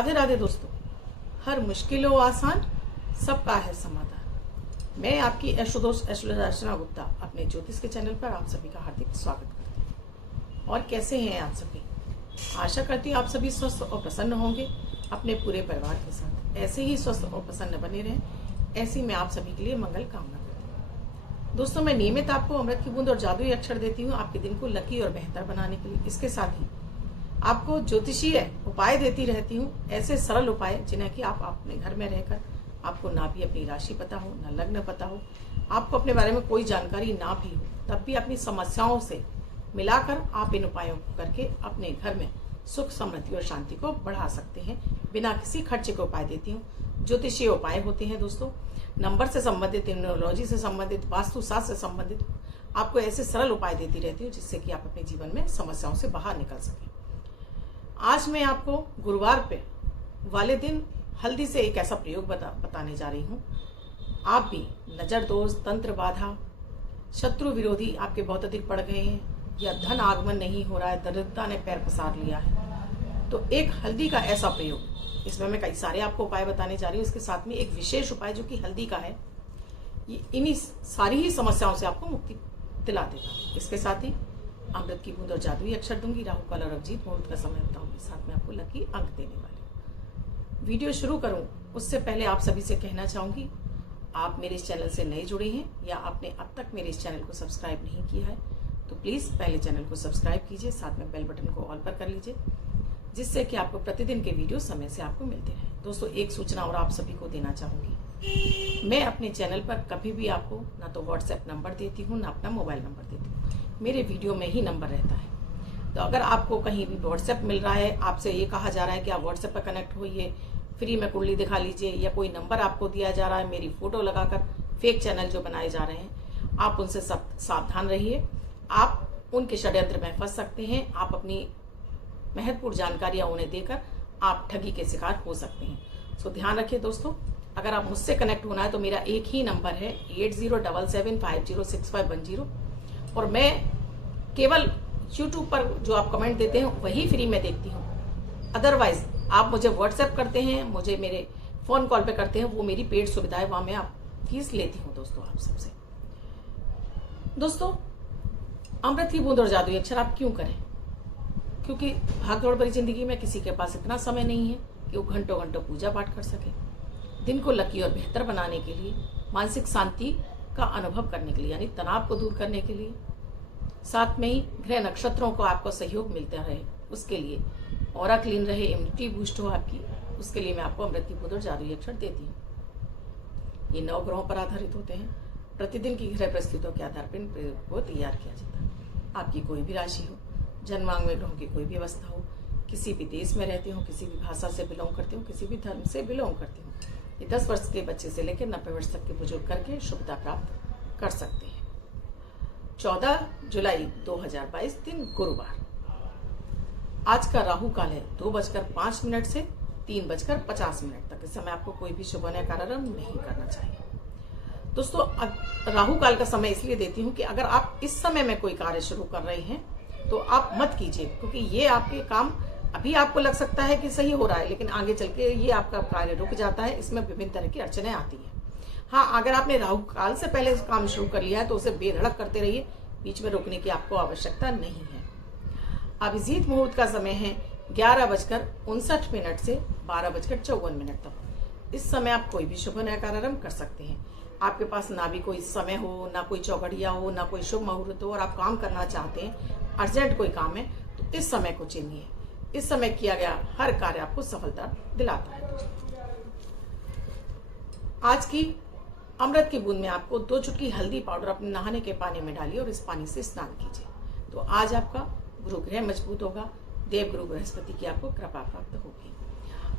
राधे राधे दोस्तों, हर मुश्किल हो आसान, सबका है समाधान। मैं आपकी एस्ट्रोदोस्त एस्ट्रोलॉजर अर्चना गुप्ता अपने ज्योतिष के चैनल पर आप सभी का हार्दिक स्वागत करती हूँ। और कैसे हैं आप सभी? आशा करती हूँ आप सभी स्वस्थ और प्रसन्न होंगे अपने पूरे परिवार के साथ। ऐसे ही स्वस्थ और प्रसन्न बने रहें, ऐसी मैं आप सभी के लिए मंगल कामना करती हूँ। दोस्तों, मैं नियमित आपको अमृत की बूंद और जादुई अक्षर देती हूँ आपके दिन को लकी और बेहतर बनाने के लिए। इसके साथ ही आपको ज्योतिषीय उपाय देती रहती हूँ, ऐसे सरल उपाय जिन्हें कि आप अपने घर में रहकर, आपको ना भी अपनी राशि पता हो, ना लग्न पता हो, आपको अपने बारे में कोई जानकारी ना भी हो, तब भी अपनी समस्याओं से मिलाकर आप इन उपायों को करके अपने घर में सुख, समृद्धि और शांति को बढ़ा सकते हैं। बिना किसी खर्चे के उपाय देती हूँ। ज्योतिषीय उपाय होते हैं दोस्तों, नंबर से संबंधित, न्यूमरोलॉजी से संबंधित, वास्तुशास्त्र से संबंधित, आपको ऐसे सरल उपाय देती रहती हूँ जिससे कि आप अपने जीवन में समस्याओं से बाहर निकल सकें। आज मैं आपको गुरुवार पे वाले दिन हल्दी से एक ऐसा प्रयोग बताने जा रही हूँ। आप भी नजर दोष, तंत्र बाधा, शत्रु विरोधी आपके बहुत अधिक बढ़ गए हैं, या धन आगमन नहीं हो रहा है, दरिद्रता ने पैर पसार लिया है, तो एक हल्दी का ऐसा प्रयोग, इसमें मैं कई सारे आपको उपाय बताने जा रही हूँ। इसके साथ में एक विशेष उपाय जो कि हल्दी का है, ये इन्हीं सारी ही समस्याओं से आपको मुक्ति दिला देगा। इसके साथ ही अमृत की बूंद और जादुई अक्षर दूंगी, राहु काल और अभिजीत मुहूर्त का समय बताऊंगी, साथ में आपको लकी अंक देने वाली हूँ। वीडियो शुरू करूं उससे पहले आप सभी से कहना चाहूंगी, आप मेरे इस चैनल से नए जुड़े हैं या आपने अब तक मेरे इस चैनल को सब्सक्राइब नहीं किया है, तो प्लीज पहले चैनल को सब्सक्राइब कीजिए, साथ में बेल बटन को ऑल पर कर लीजिए, जिससे कि आपको प्रतिदिन के वीडियो समय से आपको मिलते रहे। दोस्तों, एक सूचना और आप सभी को देना चाहूंगी, मैं अपने चैनल पर कभी भी आपको ना तो व्हाट्सएप नंबर देती हूँ, ना अपना मोबाइल नंबर देती हूँ। मेरे वीडियो में ही नंबर रहता है। तो अगर आपको कहीं भी व्हाट्सएप मिल रहा है, आपसे ये कहा जा रहा है कि आप व्हाट्सएप पर कनेक्ट होइए, फ्री में कुंडली दिखा लीजिए, या कोई नंबर आपको दिया जा रहा है मेरी फोटो लगाकर, फेक चैनल जो बनाए जा रहे हैं, आप उनसे सावधान रहिए। आप उनके षड्यंत्र में फंस सकते हैं। आप अपनी महत्वपूर्ण जानकारियां उन्हें देकर आप ठगी के शिकार हो सकते हैं। सो ध्यान रखिए दोस्तों, अगर आप मुझसे कनेक्ट होना है तो मेरा एक ही नंबर है 8077506510, और मैं केवल YouTube पर जो आप कमेंट देते हैं वही फ्री में देखती हूँ। अदरवाइज आप मुझे व्हाट्सएप करते हैं, मुझे मेरे फोन कॉल पे करते हैं, वो मेरी पेड सुविधा है, वहां मैं आप फीस लेती हूँ दोस्तों आप सबसे। दोस्तों, अमृत की बूंद और जादुई अक्षर आप क्यों करें? क्योंकि भागदौड़ भरी जिंदगी में किसी के पास इतना समय नहीं है कि वो घंटों घंटों पूजा पाठ कर सके। दिन को लकी और बेहतर बनाने के लिए, मानसिक शांति का अनुभव करने के लिए, यानी तनाव को दूर करने के लिए, साथ में ही ग्रह नक्षत्रों को आपको सहयोग मिलता रहे, उसके लिए, ऑरा क्लीन रहे, इम्यूनिटी बूस्ट हो आपकी, उसके लिए मैं आपको अमृत की बूंद और जादुई अक्षर देती हूँ। ये 9 ग्रहों पर आधारित होते हैं। प्रतिदिन की ग्रह परिस्थितियों के आधार पर इन प्रयोग को तैयार किया जाता है। आपकी कोई भी राशि हो, जन्मांग में ग्रहों की कोई भी अवस्था हो, किसी भी देश में रहते हो, किसी भी भाषा से बिलोंग करते हो, किसी भी धर्म से बिलोंग करते हो, ये 10 वर्ष के बच्चे से लेकर 90 वर्ष तक के बुजुर्ग करके शुभता प्राप्त कर सकते हैं। 14 जुलाई 2022 दिन गुरुवार। आज का राहु काल है 2:05 से 3:50 तक। इस समय आपको कोई भी शुभ कार्य नहीं करना चाहिए। दोस्तों, राहु काल का समय इसलिए देती हूँ कि अगर आप इस समय में कोई कार्य शुरू कर रहे हैं तो आप मत कीजिए, क्योंकि ये आपके काम अभी आपको लग सकता है कि सही हो रहा है, लेकिन आगे चल के ये आपका कार्य रुक जाता है। इसमें विभिन्न तरह की अड़चनें आती हैं। हाँ, अगर आपने राहु काल से पहले काम शुरू कर लिया है तो उसे बेधड़क करते रहिए, बीच में रोकने की आपको आवश्यकता नहीं है। अभिजीत मुहूर्त का समय है 11:59 से 12:54 तक। इस समय आप कोई भी शुभ कार्य कर सकते हैं। आपके पास ना भी कोई समय हो, ना कोई चौघड़िया हो, ना कोई शुभ मुहूर्त हो, और आप काम करना चाहते हैं, अर्जेंट कोई काम है, तो इस समय को चुनिए। इस समय किया गया हर कार्य आपको सफलता दिलाता है। आज की अमृत की बूंद में आपको 2 चुटकी हल्दी पाउडर अपने नहाने के पानी में डालिए और इस पानी से स्नान कीजिए। तो आज आपका गुरु ग्रह मजबूत होगा, देव गुरु बृहस्पति की आपको कृपा प्राप्त होगी।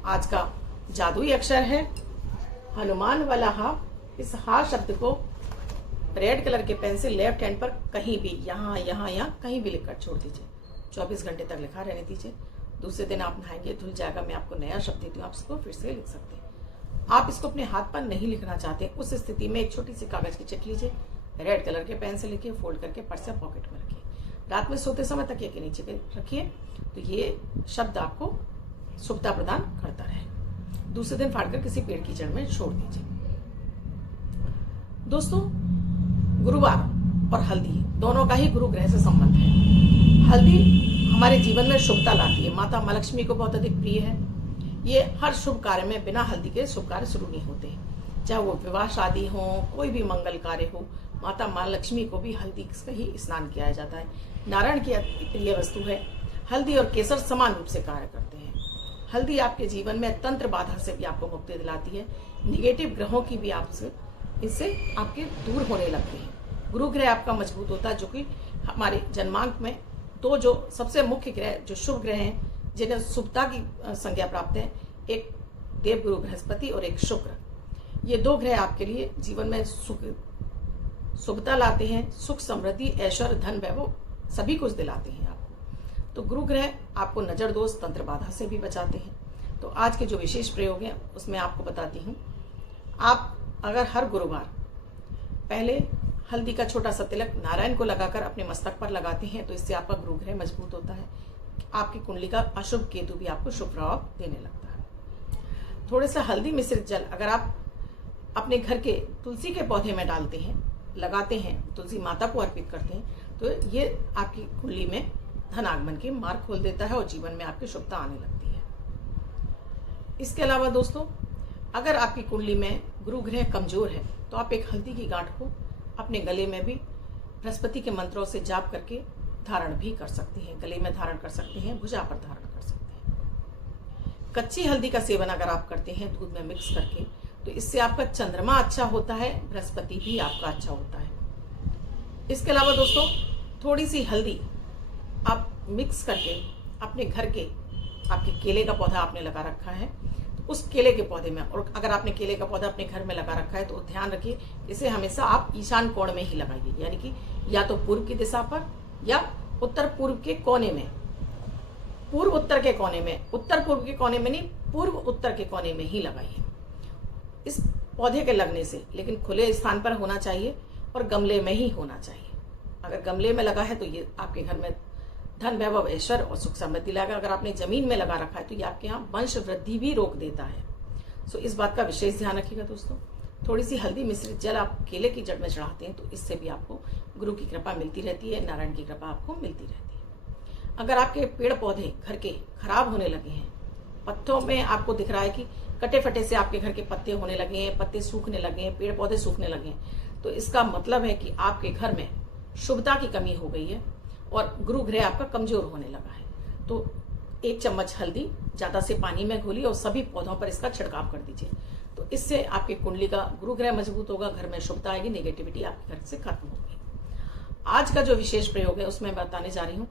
आज का जादुई अक्षर है हनुमान वाला हा। इस हा शब्द को रेड कलर के पेन से लेफ्ट हैंड पर कहीं भी, यहाँ यहाँ यहाँ कहीं भी लिखकर छोड़ दीजिए। 24 घंटे तक लिखा रहने दीजिए। दूसरे दिन आप नहाएंगे, धुल जाएगा। मैं आपको नया शब्द देती हूँ, आप इसको फिर से लिख सकते हैं। आप इसको अपने हाथ पर नहीं लिखना चाहते, उस स्थिति में एक छोटी सी कागज की चिट लीजिए, रेड कलर के पेन से लिखिए, फोल्ड करके पर्स या पॉकेट में रखिए। रात में सोते समय तकिए के नीचे रखिए, तो ये शब्द आपको शुभता प्रदान करता रहे। दूसरे दिन फाड़कर किसी पेड़ की जड़ में छोड़ दीजिए। दोस्तों, गुरुवार और हल्दी दोनों का ही गुरु ग्रह से संबंध है। हल्दी हमारे जीवन में शुभता लाती है। माता माँ लक्ष्मी को बहुत अधिक प्रिय है। ये हर शुभ कार्य में बिना हल्दी के शुभ कार्य शुरू नहीं होते, चाहे वो विवाह शादी हो, कोई भी मंगल कार्य हो। माता माँ लक्ष्मी को भी हल्दी का ही स्नान किया जाता है। नारायण की अति प्रिय वस्तु है। हल्दी और केसर समान रूप से कार्य करते हैं। हल्दी आपके जीवन में तंत्र बाधा से भी आपको मुक्ति दिलाती है। निगेटिव ग्रहों की भी आपसे इससे आपके दूर होने लगते हैं। गुरु ग्रह आपका मजबूत होता है, जो कि हमारे जन्मांक में दो जो सबसे मुख्य ग्रह जो शुभ ग्रह हैं, जिन्हें शुभता की संज्ञा प्राप्त है, एक देवगुरु बृहस्पति और एक शुक्र। ये दो ग्रह आपके लिए जीवन में शुभता लाते हैं। सुख, समृद्धि, ऐश्वर्य, धन, वैभव सभी कुछ दिलाते हैं आपको। तो गुरु ग्रह आपको नजर दोष, तंत्र बाधा से भी बचाते हैं। तो आज के जो विशेष प्रयोग हैं उसमें आपको बताती हूँ। आप अगर हर गुरुवार पहले हल्दी का छोटा सा तिलक नारायण को लगाकर अपने मस्तक पर लगाते हैं तो इससे आपका गुरु ग्रह मजबूत होता है। आपकी कुंडली का अशुभ केतु भी आपको शुभ प्रभाव देने लगता है। थोड़े सा हल्दी मिश्रित जल अगर आप अपने घर के तुलसी के पौधे में डालते हैं, लगाते हैं, तुलसी माता को अर्पित करते हैं, तो ये आपकी कुंडली में धन आगमन के मार्ग खोल देता है और जीवन में आपकी शुभता आने लगती है। इसके अलावा दोस्तों, अगर आपकी कुंडली में गुरु ग्रह कमजोर है तो आप एक हल्दी की गांठ को अपने गले में भी बृहस्पति के मंत्रों से जाप करके धारण भी कर सकते हैं। गले में धारण कर सकते हैं, भुजा पर धारण कर सकते हैं। कच्ची हल्दी का सेवन अगर आप करते हैं दूध में मिक्स करके, तो इससे आपका चंद्रमा अच्छा होता है, बृहस्पति भी आपका अच्छा होता है। इसके अलावा दोस्तों, थोड़ी सी हल्दी आप मिक्स करके अपने घर के, आपके केले का पौधा आपने लगा रखा है, तो उस केले के पौधे में, और अगर आपने केले का पौधा अपने घर में लगा रखा है तो ध्यान रखिए इसे हमेशा आप ईशान कोण में ही लगाइए, यानी कि या तो पूर्व की दिशा पर या उत्तर पूर्व के कोने में। पूर्व उत्तर के कोने में, उत्तर पूर्व के कोने में नहीं, पूर्व उत्तर के कोने में ही लगाइए इस पौधे के लगने से। लेकिन खुले स्थान पर होना चाहिए और गमले में ही होना चाहिए। अगर गमले में लगा है तो ये आपके घर में धन, वैभव, ऐश्वर्य और सुख समृद्धि लाएगा। अगर आपने जमीन में लगा रखा है तो ये आपके यहाँ वंश वृद्धि भी रोक देता है। सो इस बात का विशेष ध्यान रखिएगा दोस्तों। थोड़ी सी हल्दी मिश्रित जल आप केले की जड़ में चढ़ाते हैं तो इससे भी आपको गुरु की कृपा मिलती रहती है, नारायण की कृपा आपको मिलती रहती है। अगर आपके पेड़ पौधे घर के खराब होने लगे हैं, पत्तों में आपको दिख रहा है कि कटे फटे से आपके घर के पत्ते होने लगे हैं, पत्ते सूखने लगे हैं, पेड़ पौधे सूखने लगे हैं, तो इसका मतलब है कि आपके घर में शुभता की कमी हो गई है और गुरु ग्रह आपका कमजोर होने लगा है। तो 1 चम्मच हल्दी ज्यादा से पानी में घोलिए और सभी पौधों पर इसका छिड़काव कर दीजिए। तो इससे आपकी कुंडली का गुरु ग्रह मजबूत होगा, घर में शुभता आएगी, नेगेटिविटी आपके घर से खत्म होगी। आज का जो विशेष प्रयोग है उसमें बताने जा रही हूँ।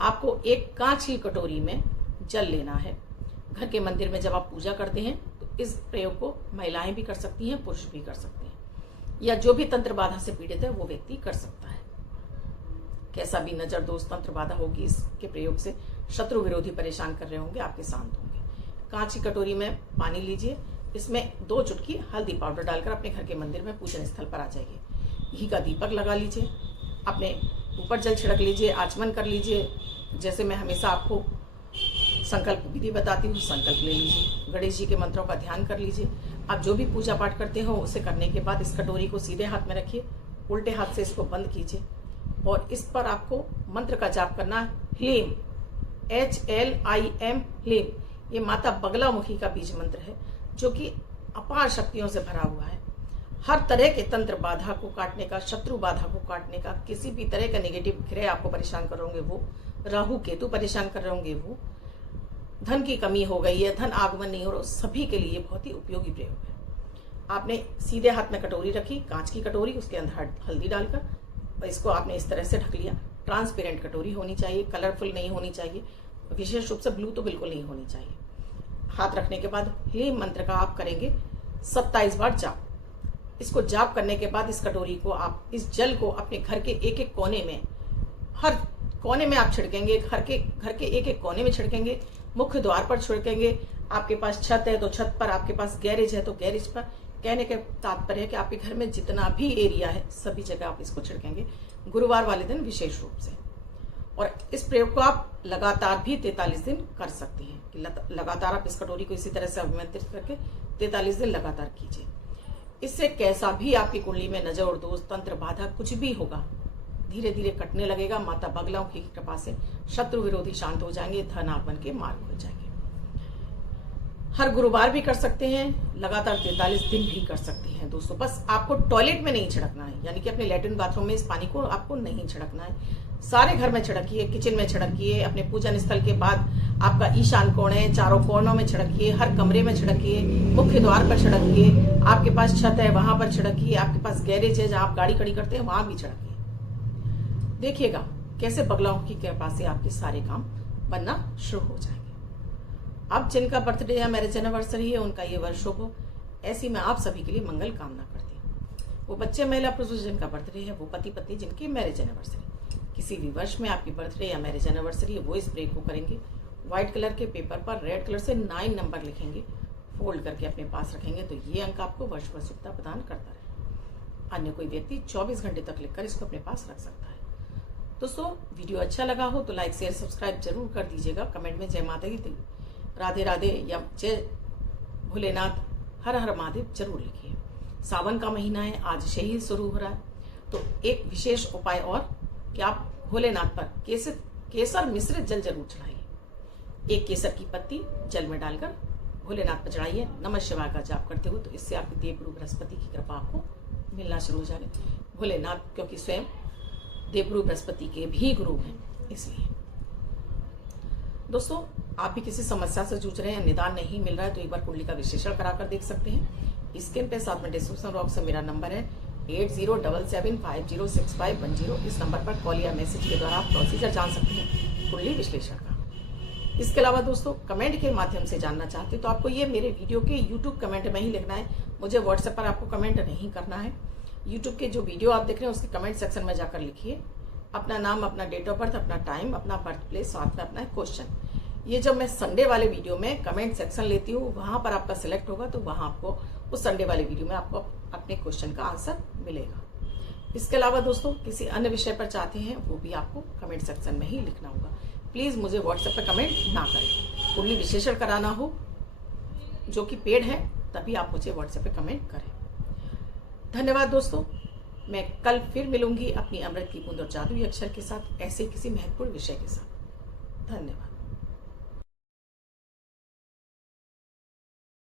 आपको एक कांच की कटोरी में जल लेना है। घर के मंदिर में जब आप पूजा करते हैं तो इस प्रयोग को महिलाएं भी कर सकती हैं, पुरुष भी कर सकते हैं, या जो भी तंत्र बाधा से पीड़ित है वो व्यक्ति कर सकता है। कैसा भी नजर दोष, तंत्र बाधा होगी, इसके प्रयोग से शत्रु विरोधी परेशान कर रहे होंगे, आपके शांत होंगे। कांच की कटोरी में पानी लीजिए, इसमें 2 चुटकी हल्दी पाउडर डालकर अपने घर के मंदिर में पूजन स्थल पर आ जाइए। घी का दीपक लगा लीजिए, अपने ऊपर जल छिड़क लीजिए, आचमन कर लीजिए। जैसे मैं हमेशा आपको संकल्प विधि बताती हूँ, संकल्प ले लीजिए। गणेश जी के मंत्रों का ध्यान कर लीजिए। आप जो भी पूजा पाठ करते हो उसे करने के बाद इस कटोरी को सीधे हाथ में रखिए, उल्टे हाथ से इसको बंद कीजिए और इस पर आपको मंत्र का जाप करना है। ह्लीम, HLIM, ह्लीम। ये माता बगलामुखी का बीज मंत्र है जो कि अपार शक्तियों से भरा हुआ है। हर तरह के तंत्र बाधा को काटने का, शत्रु बाधा को काटने का, किसी भी तरह का नेगेटिव ग्रह आपको परेशान कर रहे होंगे वो, राहु केतु परेशान कर रहे होंगे वो, धन की कमी हो गई है, धन आगमन नहीं हो रहा, सभी के लिए बहुत ही उपयोगी प्रयोग है। आपने सीधे हाथ में कटोरी रखी, कांच की कटोरी, उसके अंदर हल्दी डालकर और इसको आपने इस तरह से ढक लिया। ट्रांसपेरेंट कटोरी होनी चाहिए, कलरफुल नहीं होनी चाहिए, विशेष रूप से ब्लू तो बिल्कुल नहीं होनी चाहिए। हाथ रखने के बाद ह्लीम मंत्र का आप करेंगे 27 बार जाप। इसको जाप करने के बाद इस कटोरी को आप, इस जल को अपने घर के एक एक कोने में, हर कोने में आप छिड़केंगे। घर के एक एक कोने में छिड़केंगे, मुख्य द्वार पर छिड़केंगे। आपके पास छत है तो छत पर, आपके पास गैरेज है तो गैरेज पर। कहने का तात्पर्य है कि आपके घर में जितना भी एरिया है सभी जगह आप इसको छिड़केंगे गुरुवार वाले दिन विशेष रूप से। और इस प्रयोग को आप लगातार भी 43 दिन कर सकते हैं कि लगातार आप इस कटोरी को इसी तरह से अभिमंत्रित करके 43 दिन लगातार कीजिए। इससे कैसा भी आपकी कुंडली में नजर और दोष, तंत्र, बाधा कुछ भी होगा, धीरे धीरे कटने लगेगा। माता बगलाओं की कृपा से शत्रु विरोधी शांत हो जाएंगे, धन आगमन के मार्ग हो जाएंगे। हर गुरुवार भी कर सकते हैं, लगातार 43 दिन भी कर सकते हैं दोस्तों। बस आपको टॉयलेट में नहीं छिड़कना है, यानी कि अपने लैट्रिन बाथरूम में इस पानी को आपको नहीं छिड़कना है। सारे घर में छिड़किए, किचन में छिड़किए, अपने पूजन स्थल के बाद आपका ईशान कोण है, चारों कोनों में छिड़किए, हर कमरे में छिड़किए, मुख्य द्वार पर छिड़किए, आपके पास छत है वहां पर छिड़किए, आपके पास गैरेज है जहां आप गाड़ी खड़ी करते हैं वहां भी छिड़किए। देखिएगा कैसे बगलाओं की कृपा से आपके सारे काम बनना शुरू हो जाएंगे। अब जिनका बर्थडे या मैरिज एनिवर्सरी है उनका ये वर्ष शुभ हो, ऐसी मैं आप सभी के लिए मंगल कामना करती हूँ। वो बच्चे, महिला, पुरुष जिनका बर्थडे है, वो पति पत्नी जिनकी मैरिज एनिवर्सरी, किसी भी वर्ष में आपकी बर्थडे या मैरिज एनिवर्सरी है, वो इस प्रयोग को करेंगे। व्हाइट कलर के पेपर पर रेड कलर से 9 नंबर लिखेंगे, फोल्ड करके अपने पास रखेंगे, तो ये अंक आपको वर्ष भर शुभता प्रदान करता रहे। अन्य कोई व्यक्ति 24 घंटे तक लिखकर इसको अपने पास रख सकता है। दोस्तों, वीडियो अच्छा लगा हो तो लाइक, शेयर, सब्सक्राइब जरूर कर दीजिएगा। कमेंट में जय माता दी, राधे राधे या जय भोलेनाथ, हर हर महादेव जरूर लिखिए। सावन का महीना है, आज से ही शुरू हो रहा है, तो एक विशेष उपाय और कि आप भोलेनाथ पर केसर मिश्रित जल जरूर चढ़ाइए। एक केसर की पत्ती जल में डालकर भोलेनाथ पर चढ़ाइए। नमः शिवाय का जाप करते हो तो इससे आपके देवगुरु बृहस्पति की कृपा आपको मिलना शुरू हो जाएगी। भोलेनाथ क्योंकि स्वयं देवगुरु बृहस्पति के भी गुरु हैं, इसलिए। दोस्तों, आप भी किसी समस्या से जूझ रहे हैं, निदान नहीं मिल रहा है, तो एक बार कुंडली का विश्लेषण कराकर देख सकते हैं। स्क्रीन पे साथ में डिस्क्रिप्शन बॉक्स में मेरा नंबर है 8077506510। इस नंबर पर कॉल या मैसेज के द्वारा आप प्रोसीजर जान सकते हैं कुंडली विश्लेषण का। इसके अलावा दोस्तों, कमेंट के माध्यम से जानना चाहते हैं तो आपको ये मेरे वीडियो के यूट्यूब कमेंट में ही लिखना है, मुझे व्हाट्सएप पर आपको कमेंट नहीं करना है। यूट्यूब के जो वीडियो आप देख रहे हैं उसके कमेंट सेक्शन में जाकर लिखिए अपना नाम, अपना डेट ऑफ बर्थ, अपना टाइम, अपना बर्थ प्लेस, साथ में अपना क्वेश्चन। ये जब मैं संडे वाले वीडियो में कमेंट सेक्शन लेती हूँ, वहां पर आपका सिलेक्ट होगा तो वहां आपको उस संडे वाले वीडियो में आपको अपने क्वेश्चन का आंसर मिलेगा। इसके अलावा दोस्तों, किसी अन्य विषय पर चाहते हैं वो भी आपको कमेंट सेक्शन में ही लिखना होगा। प्लीज मुझे व्हाट्सएप पर कमेंट ना करें। कुंडली विश्लेषण कराना हो जो कि पेड है, तभी आप मुझे व्हाट्सएप पे कमेंट करें। धन्यवाद दोस्तों, मैं कल फिर मिलूंगी अपनी अमृत की बूंद और जादुई अक्षर के साथ, ऐसे किसी महत्वपूर्ण विषय के साथ। धन्यवाद।